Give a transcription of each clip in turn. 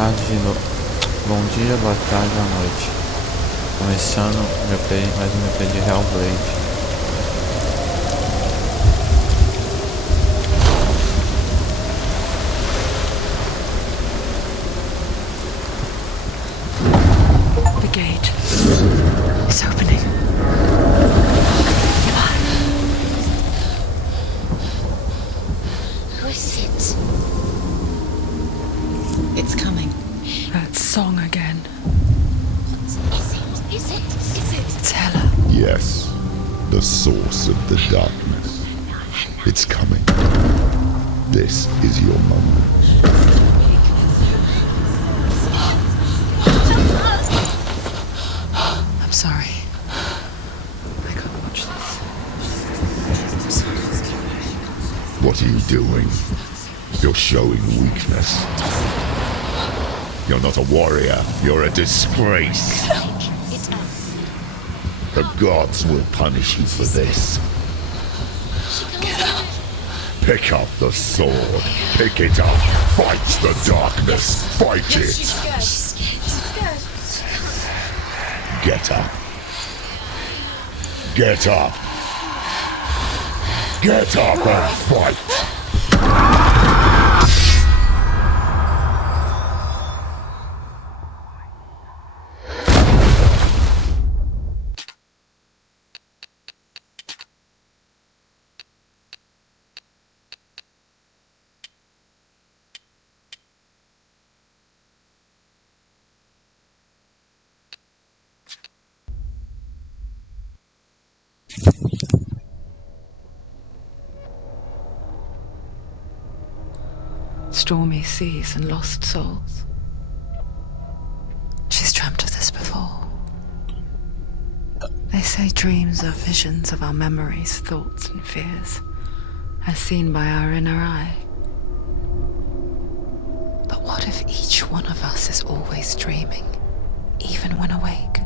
tarde de novo. Bom dia, boa tarde, boa noite. Começando mais um EP de Hellblade. The gate is opening. Who is it? It's coming. That song again. Is it? It's Hella. Yes, the source of the darkness. It's coming. This is your moment. I'm sorry. I can't watch this. What are you doing? You're showing weakness. You're not a warrior. You're a disgrace. The gods will punish you for this. Get up. Pick up the sword. Pick it up. Fight the darkness. Fight it. She's scared. Get up. Get up. Get up and fight. Stormy seas and lost souls. She's dreamt of this before. They say dreams are visions of our memories, thoughts and fears, as seen by our inner eye. But what if each one of us is always dreaming, even when awake,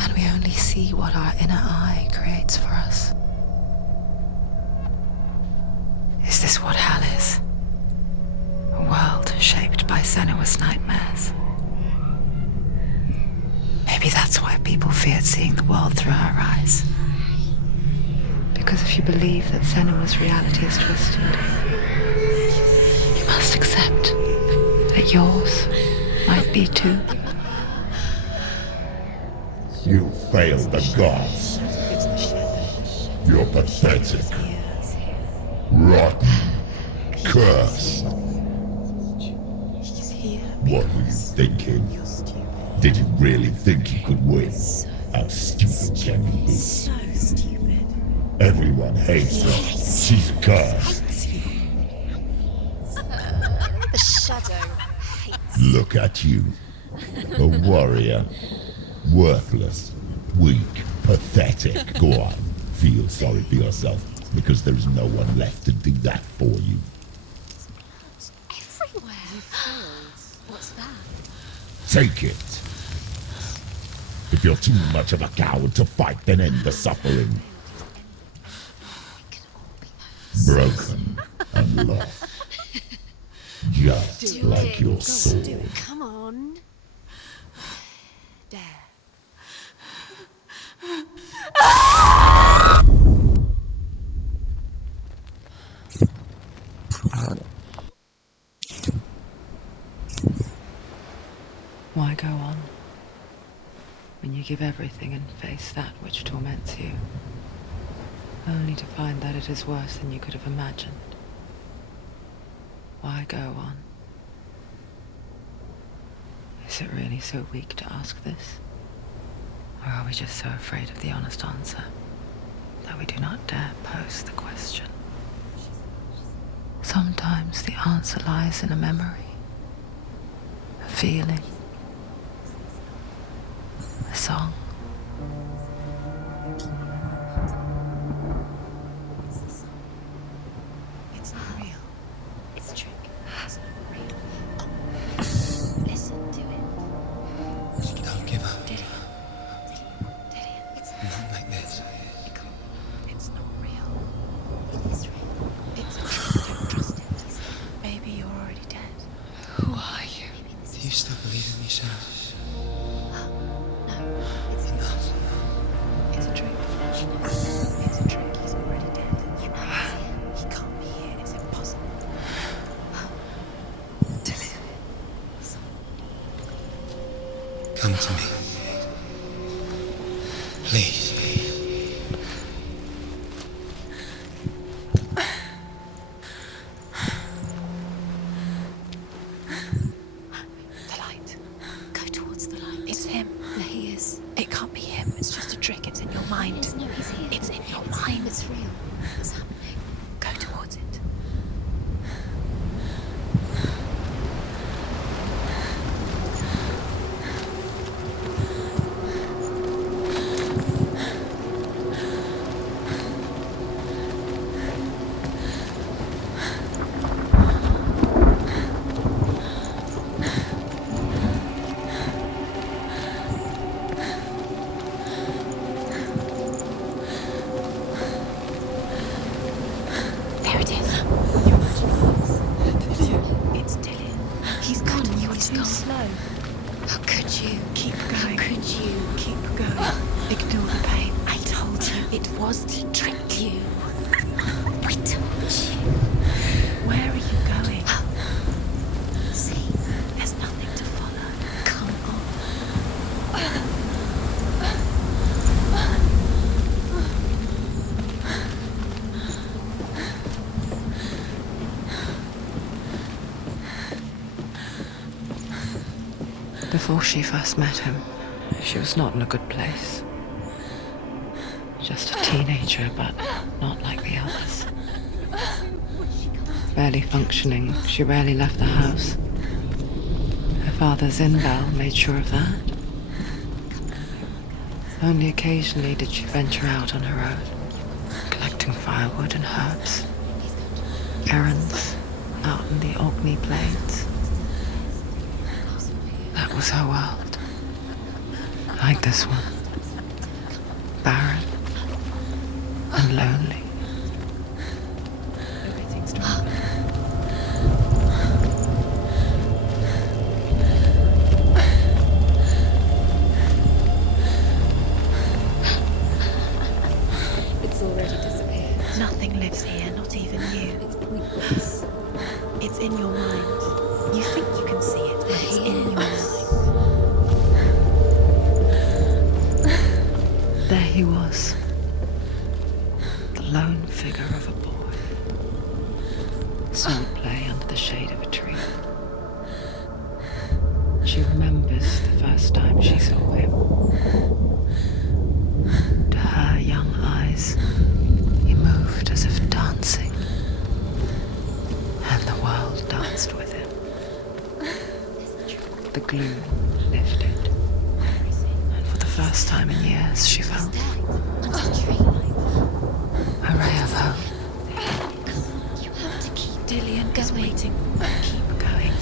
and we only see what our inner eye creates for us? Is this what hell is? A world shaped by Senua's nightmares. Maybe that's why people feared seeing the world through her eyes. Because if you believe that Senua's reality is twisted, you must accept that yours might be too. You failed the gods. You're pathetic. Rotten. Cursed. What were you thinking? Did you really think you could win? How stupid can you be? So stupid. Everyone hates her. She's cursed. The shadow hates. Look at you. A warrior. Worthless. Weak. Pathetic. Go on. Feel sorry for yourself, because there is no one left to do that for you. Everywhere. You failed. What's that? Take it. If you're too much of a coward to fight, then end the suffering. Broken and lost. Just like your sword. Come on. There. Why go on when you give everything and face that which torments you, only to find that it is worse than you could have imagined? Why go on? Is it really so weak to ask this? Or are we just so afraid of the honest answer that we do not dare pose the question? Sometimes the answer lies in a memory, a feeling, a song. It's not real. It's a trick. It's not real. Listen to it. Don't give up. Did it? It's Not like this. It's not real. It is real. It's a trick. Don't trust it. Maybe you're already dead. Who are you? Maybe this is You still believe in me, Senua? No, it's impossible. It's a trick. It's a trick. He's already dead. You know he's here. He can't be here. It's impossible. Come to me. Please. The light. Go towards the light. It's him. There he is. It can't be him. It's just a trick. It's in your mind. No, he's here. It's in your mind. It's real. What's happening? Go towards it. There it is. It's Dylan. He's gone. You were too slow. How could you? Keep going. How could you? Keep going. Ignore the pain. I told you it was to trick you. I told you. Where are you going? See, there's nothing to follow. Come on. Before she first met him, she was not in a good place. Just a teenager, but not like the others. Barely functioning, she rarely left the house. Her father's in-bell made sure of that. Only occasionally did she venture out on her own, collecting firewood and herbs. Errands out in the Orkney Plains. That was her world. Like this one. Barren and lonely. Everything's dropping. It's already disappeared. Nothing lives here, not even you. It's pointless. It's in your mind. You think you can see it, but it's in your mind. There he was. The lone figure of a boy. Saw him play under the shade of a tree. She remembers the first time she saw him. To her young eyes, he moved as if dancing. And the world danced with him. The gloom lifted. And for the first time in years, she felt a ray of hope. You have to keep Dillian going. Waiting. Keep going.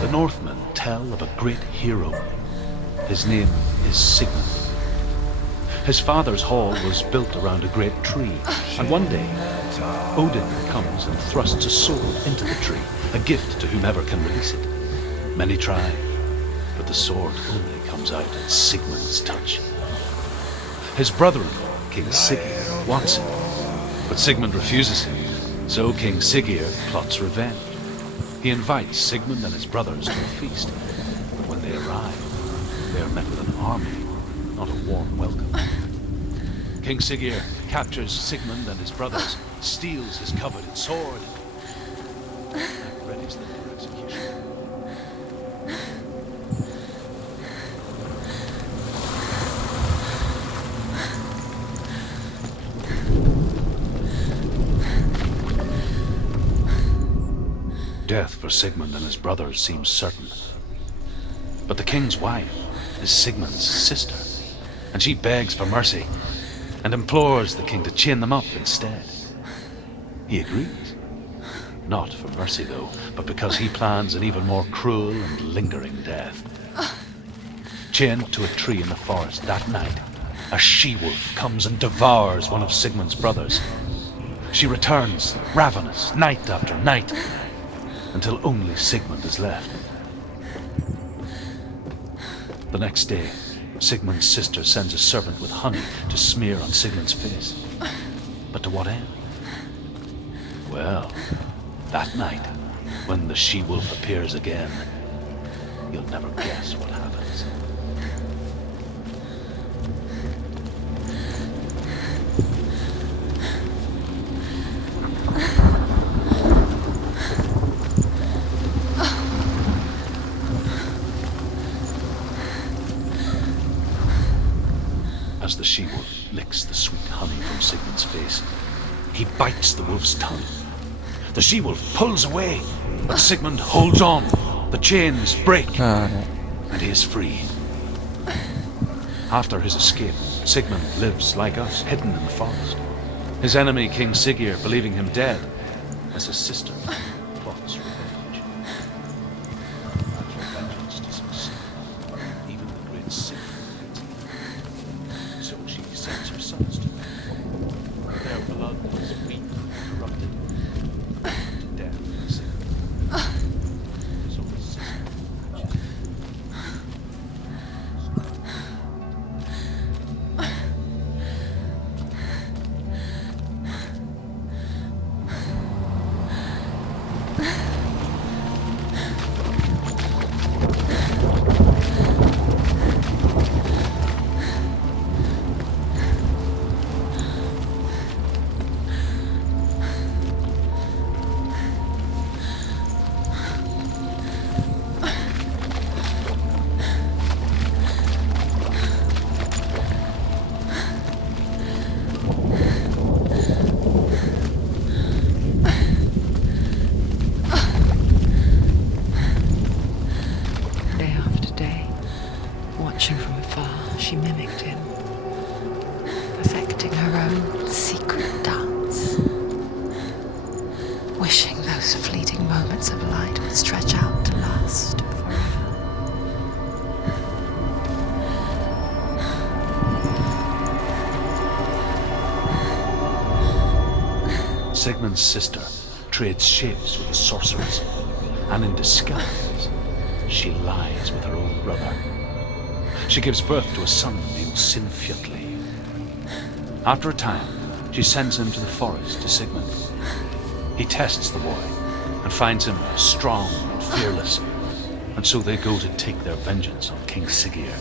The Northmen tell of a great hero. His name is Sigmund. His father's hall was built around a great tree, and one day Odin comes and thrusts a sword into the tree, a gift to whomever can release it. Many try, but the sword only comes out at Sigmund's touch. His brother-in-law, King Siggeir, wants it, but Sigmund refuses him, so King Siggeir plots revenge. He invites Sigmund and his brothers to a feast, but when they arrive, they are met with an army, not a warm welcome. King Siggeir captures Sigmund and his brothers, steals his coveted sword, and readies them for execution. Death for Sigmund and his brothers seems certain. But the king's wife is Sigmund's sister, and she begs for mercy and implores the king to chain them up instead. He agrees. Not for mercy, though, but because he plans an even more cruel and lingering death. Chained to a tree in the forest that night, a she-wolf comes and devours one of Sigmund's brothers. She returns, ravenous, night after night, until only Sigmund is left. The next day, Sigmund's sister sends a servant with honey to smear on Sigmund's face. But to what end? Well, that night, when the she-wolf appears again, you'll never guess what happens. As the she-wolf licks the sweet honey from Sigmund's face, he bites the wolf's tongue. The she-wolf pulls away, but Sigmund holds on. The chains break, and he is free. After his escape, Sigmund lives like us, hidden in the forest. His enemy, King Siggeir, believing him dead, as his sister plots revenge. And for vengeance to succeed, even the great Sigmund. So she sends her sons to them. Their blood was weak, corrupted, to death in Sigmund. So his sister. Watching from afar, she mimicked him, perfecting her own secret dance, wishing those fleeting moments of light would stretch out to last forever. Sigmund's sister trades shapes with the sorceress, and in disguise, she lies with her own brother. She gives birth to a son named Sinfjotli. After a time, she sends him to the forest to Sigmund. He tests the boy and finds him strong and fearless, and so they go to take their vengeance on King Siggeir.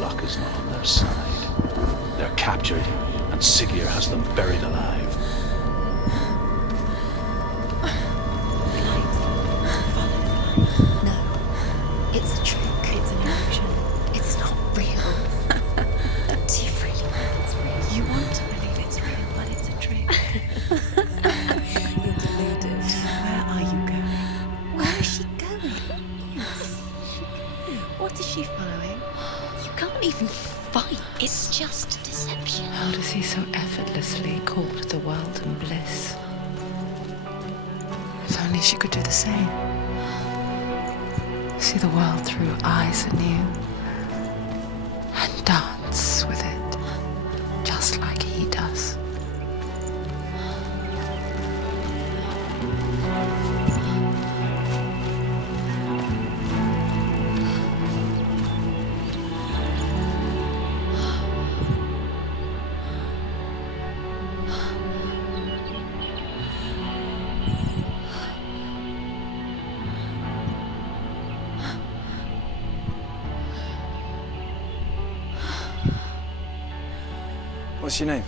Luck is not on their side. They're captured, and Siggeir has them buried alive. No, it's a trick. It's an illusion. It's not real. Do you really think it's real? You want to believe it's real, but it's a trick. You're deluded. Where are you going? Where is she going? What is she following? You can't even fight. It's just deception. How does he so effortlessly court the world and bliss? If only she could do the same. See the world through eyes anew and dance with it, just like he does. What's your name?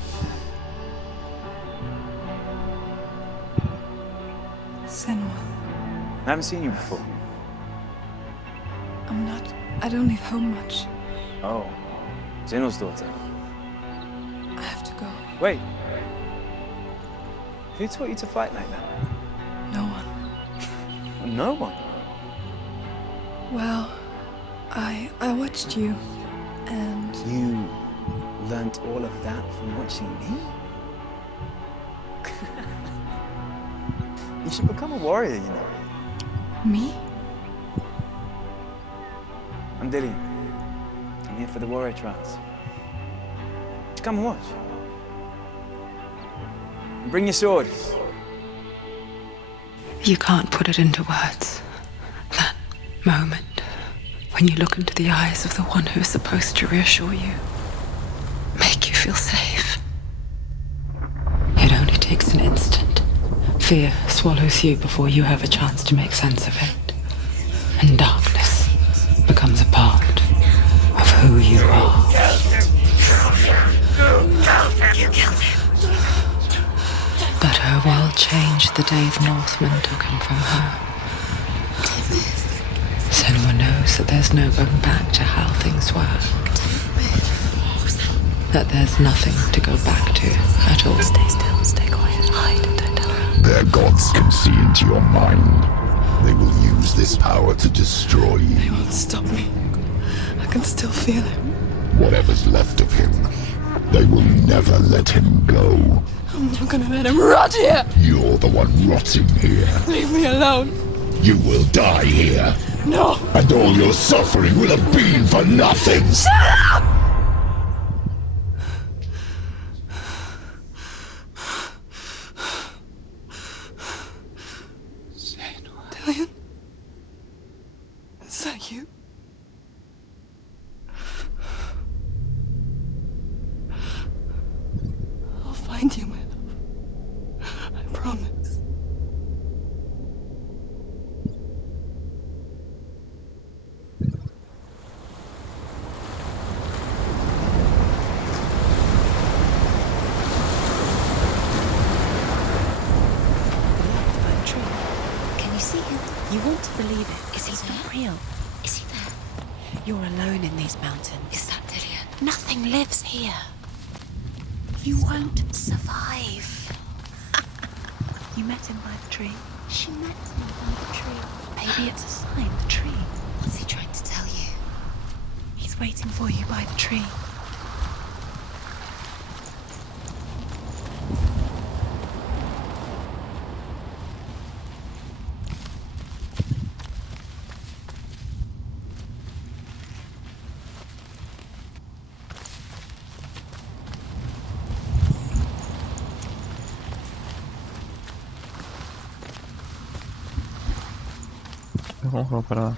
Senua. I haven't seen you before. I don't leave home much. Oh, Zenua's daughter. I have to go. Wait. Who taught you to fight like that? No one. No one? Well, I watched you, and You learnt all of that from watching me? You should become a warrior, you know. me? I'm Dillian. I'm here for the warrior trials. Just come and watch. And bring your sword. You can't put it into words. That moment when you look into the eyes of the one who's supposed to reassure you, make you feel safe. It only takes an instant. Fear swallows you before you have a chance to make sense of it. And darkness becomes a part of who you are. You killed him. But her world changed the day the Northmen took him from her. Senua knows that there's no going back to how things were. That there's nothing to go back to at all. Stay still, stay quiet, hide, don't tell her. Their gods can see into your mind. They will use this power to destroy They you. won't stop me. I can still feel him. Whatever's left of him, they will never let him go. I'm not gonna let him rot here. You're the one rotting here. Leave me alone. You will die here. No. And all your suffering will have been for nothing. Dillian? Is that you? I'll find you, my love. I promise. Can you see him? You want to believe it. Is he not real? Is he there? You're alone in these mountains. Is that Dillian? Nothing lives here. You won't survive. You met him by the tree. She met me by the tree. Maybe it's a sign, the tree. What's he trying to tell you? He's waiting for you by the tree. Vamos pra lá.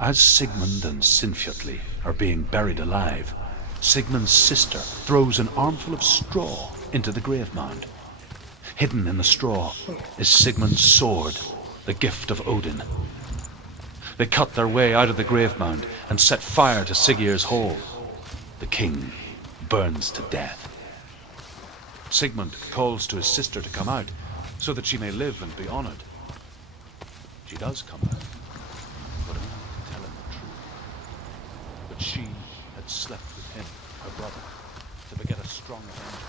As Sigmund and Sinfjotli are being buried alive, Sigmund's sister throws an armful of straw into the grave mound. Hidden in the straw is Sigmund's sword, the gift of Odin. They cut their way out of the grave mound and set fire to Siggeir's hall. The king burns to death. Sigmund calls to his sister to come out so that she may live and be honored. She does come out, but only to tell him the truth. That she had slept with him, her brother, to beget a strong avenger.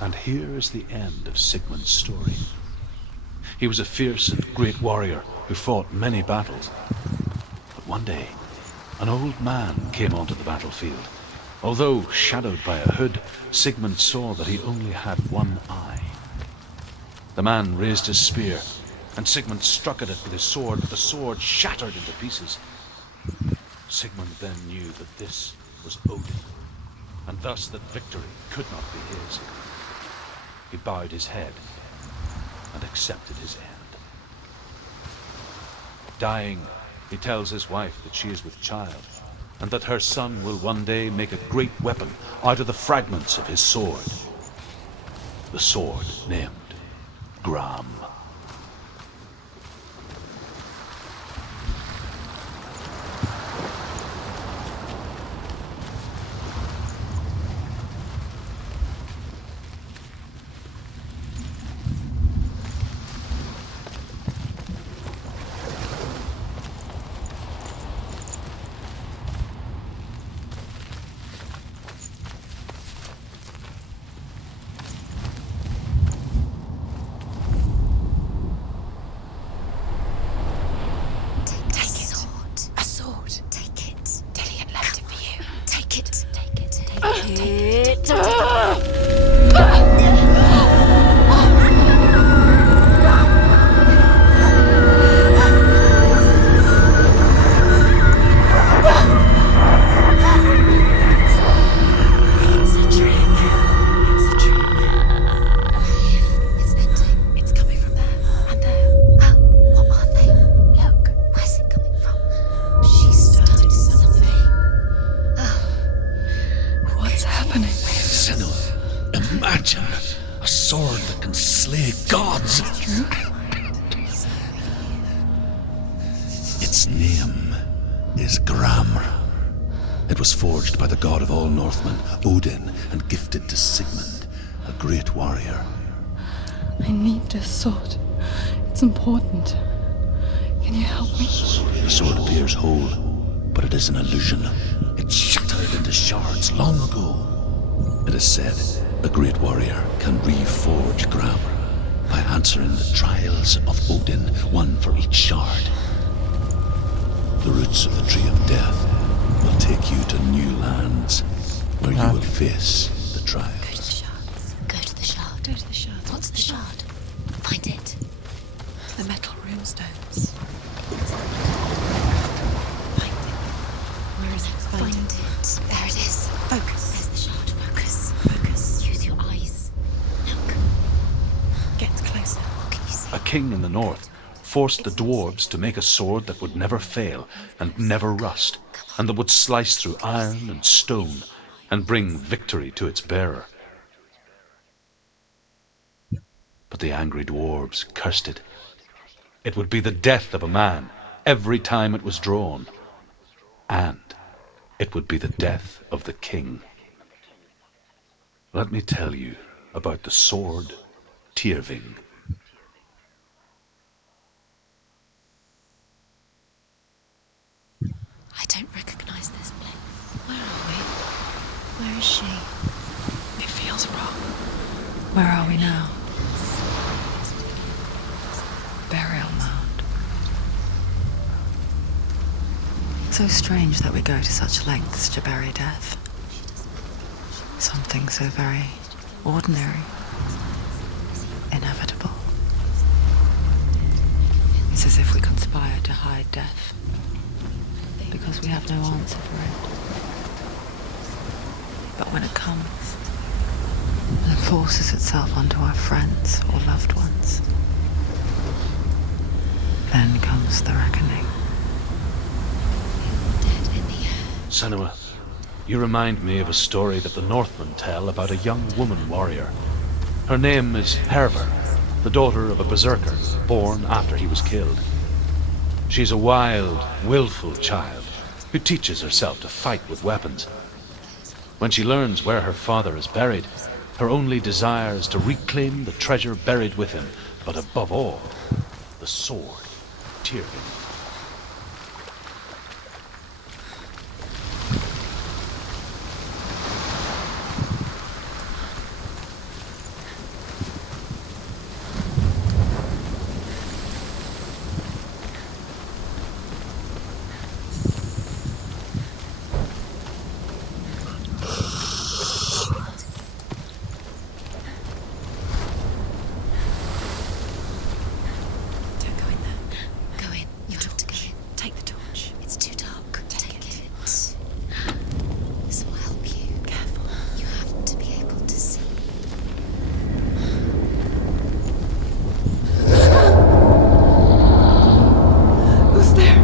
And here is the end of Sigmund's story. He was a fierce and great warrior who fought many battles. But one day, an old man came onto the battlefield. Although shadowed by a hood, Sigmund saw that he only had one eye. The man raised his spear, and Sigmund struck at it with his sword, but the sword shattered into pieces. Sigmund then knew that this was Odin, and thus that victory could not be his. He bowed his head and accepted his end. Dying, he tells his wife that she is with child, and that her son will one day make a great weapon out of the fragments of his sword. The sword named Gram. Take it. Imagine a sword that can slay gods. Its name is Gramr. It was forged by the god of all Northmen, Odin, and gifted to Sigmund, a great warrior. I need this sword. It's important. Can you help me? The sword appears whole, but it is an illusion. It shattered into shards long ago. It is said a great warrior can reforge Gramr by answering the trials of Odin, one for each shard. The roots of the Tree of Death will take you to new lands where you will face the trials. Go to the shard. Go to the shard. What's the shard? Find it. It's the metal runestones. Find it. Where is it? Find it. There it is. Focus. There's the shard. Focus. Focus. Use your eyes. Look. Get closer. What can you see? A king in the north forced the dwarves to make a sword that would never fail and never rust, and that would slice through iron and stone and bring victory to its bearer. But the angry dwarves cursed it. It would be the death of a man every time it was drawn, and it would be the death of the king. Let me tell you about the sword Tyrving. I don't recognize this place. Where are we? Where is she? It feels wrong. Where are we now? Burial mound. So strange that we go to such lengths to bury death. Something so very ordinary, inevitable. It's as if we conspire to hide death, because we have no answer for it. But when it comes, and forces itself onto our friends or loved ones, then comes the reckoning. Dead in the air. Senua, you remind me of a story that the Northmen tell about a young woman warrior. Her name is Hervor, the daughter of a berserker born after he was killed. She's a wild, willful child who teaches herself to fight with weapons. When she learns where her father is buried, her only desire is to reclaim the treasure buried with him, but above all, the sword Tyrving. Don't go in there. Go in. You have to go in. Take the torch. It's too dark. Take it. This will help you. Careful. You have to be able to see. Who's there?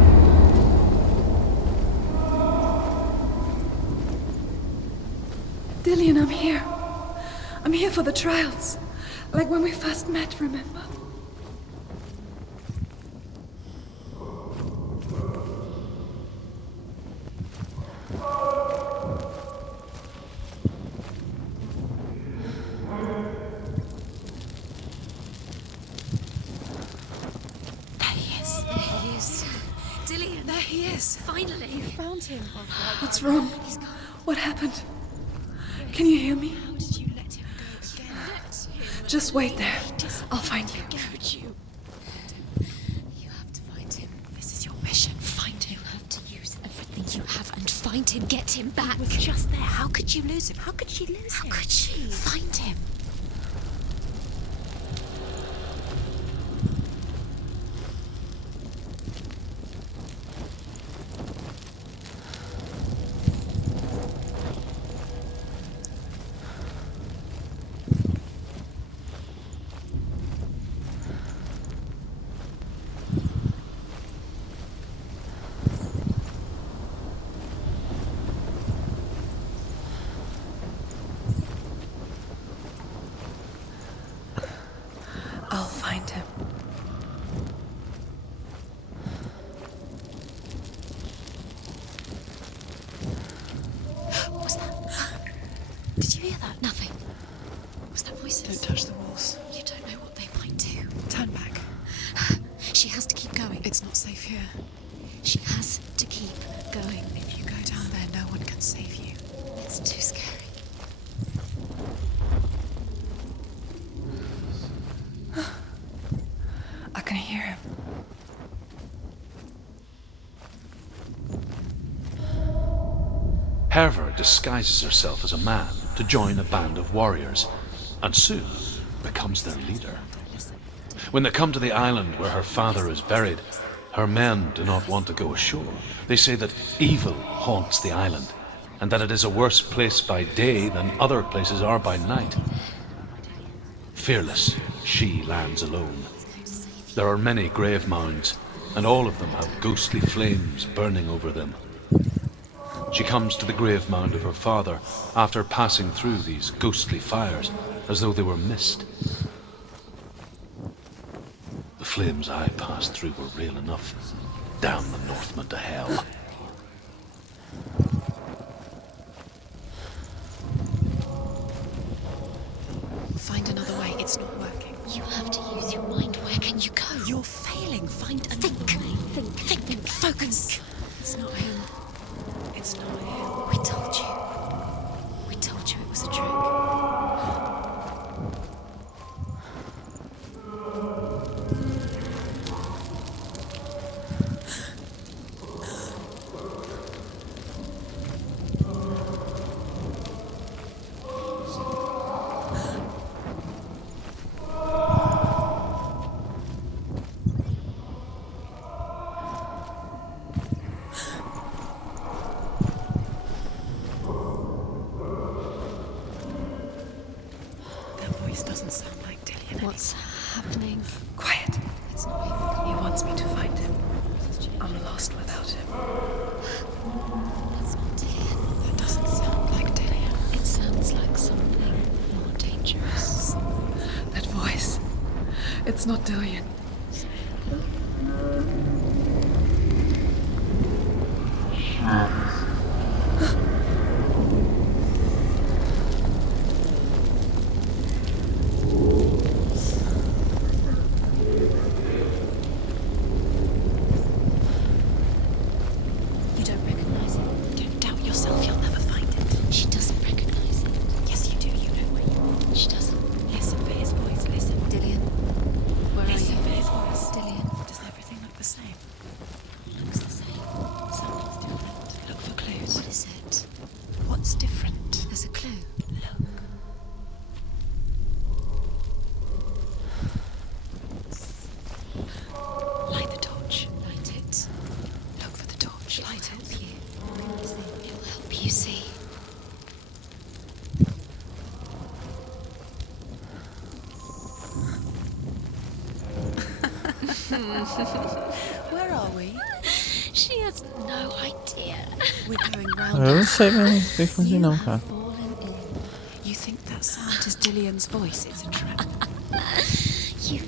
Dillian, I'm here. I'm here for the trials. Like when we first met, remember? There he is. There he is. Dillian. There he is. Finally. You found him. What's wrong? He's gone. What happened? Can you hear me? How did you let him go again? Let him. Just wait there. I'll find you. Could you? You have to find him. This is your mission. Find him. You have to use everything you have and find Find him. Get him back. He was just there. How could you lose him? How could she lose him? How could she? Find him. I'll find him. What was that? Did you hear that? Nothing. Was that voices? Don't touch the walls. You don't know what they might do. Turn back. She has to keep going. It's not safe here. She has to keep going. If you go down there, no one can save you. It's too scary. I can hear him. Herver disguises herself as a man to join a band of warriors, and soon becomes their leader. When they come to the island where her father is buried, her men do not want to go ashore. They say that evil haunts the island, and that it is a worse place by day than other places are by night. Fearless, she lands alone. There are many grave mounds, and all of them have ghostly flames burning over them. She comes to the grave mound of her father after passing through these ghostly fires as though they were mist. The flames I passed through were real enough. Damn the Northmen to hell. Find another way. It's not working. You have to use your mind. Where can you go? You're failing. Find another Think. way. Think. Focus. It's not him. It's not him. We told you. We told you it was a trick. That voice doesn't sound like Dillian. What's happening? Quiet. It's not him. He wants me to find him. I'm lost without him. It's not Dillian. That doesn't sound like Dillian. It sounds like something more dangerous. That voice. It's not Dillian. You don't recognize it. Don't doubt yourself. You'll never find it. She doesn't recognize it. Yes, you do. You know where you are. She doesn't. Listen for his voice. Listen. Dillian, where are Listen you? for his voice. Dillian, Does everything look the same? looks the same. Something's different. Look for clues. What is it? What's different? There's a clue. Look. Light the torch. Light it. Look for the torch. Light it. Help you. It'll help you see. Where are we? She has no idea. We're going Eu round. não sei, mas não sei fugir não, have cara. fallen in. You think that sound is Dillian's voice? It's a trap. You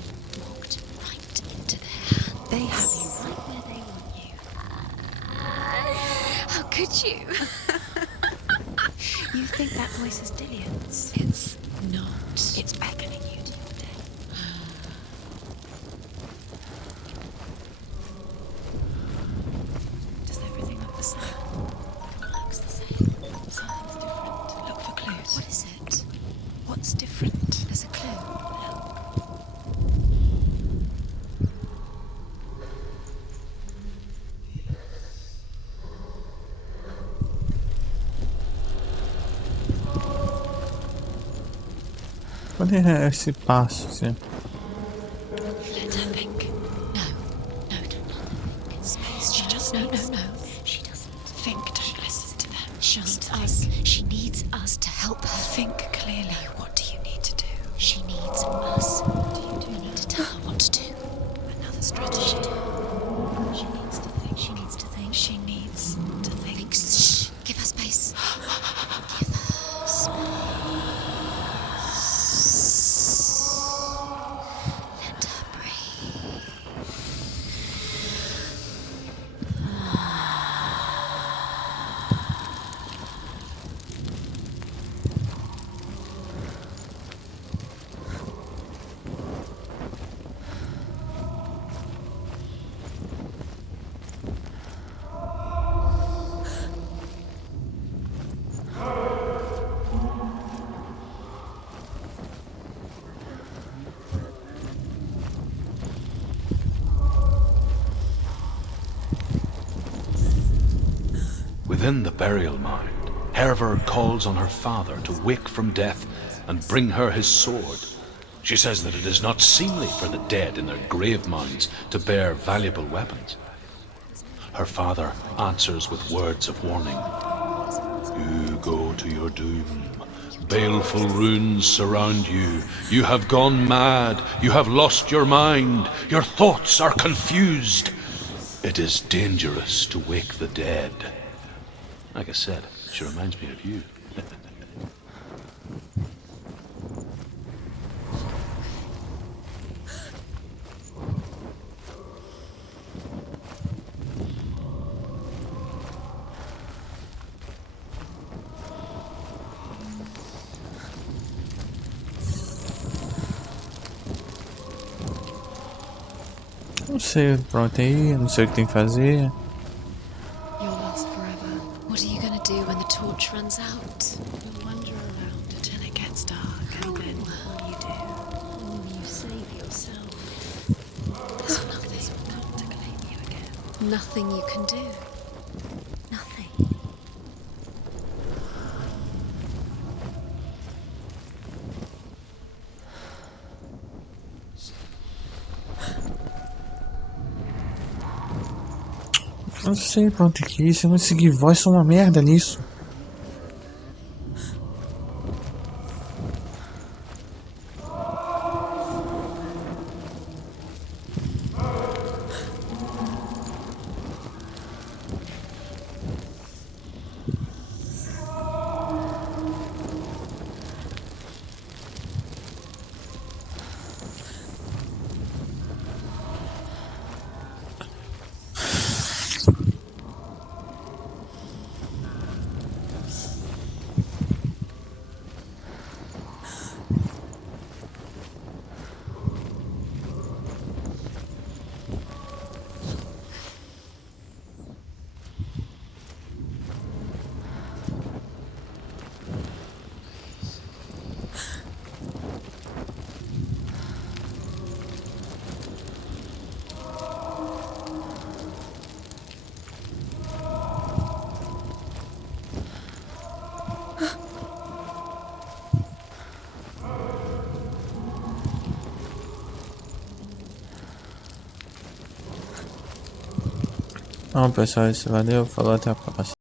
walked right into their hands. They have you. Right where they want you. How could you? You think that voice is Dillian's? It's not. It's beckoning you to your death. Does everything look the same? Looks the same. Something's different. Look for clues. What is it? What's different? There's a clue. Qual é esse passo, assim? Let her think. No, don't. Space. She just no. She doesn't think. Don't listen to them. She needs us. She needs us to help her think clearly. What do you need to do? She needs us. What do you do? You need to tell her what to do. Another strategy. She needs to think. She needs to think. She needs to think. Shh. Give her space. Give her space. Let her breathe. Within the burial mound, Herver calls on her father to wake from death and bring her his sword. She says that it is not seemly for the dead in their grave mounds to bear valuable weapons. Her father answers with words of warning. You go to your doom. Baleful runes surround you. You have gone mad. You have lost your mind. Your thoughts are confused. It is dangerous to wake the dead. Like I said, she reminds me of you. Não sei pra onde ir, não sei o que tem que fazer. You're lost forever. What are you gonna do when the torch runs out? You'll wander around until it gets dark, and then what will you do? You save yourself. There's nothing. To claim you again. Nothing you can do. Nothing. Não sei pra onde que ir, se eu não seguir voz, sou uma merda nisso. Bom, pessoal, isso valeu, falou, até a próxima.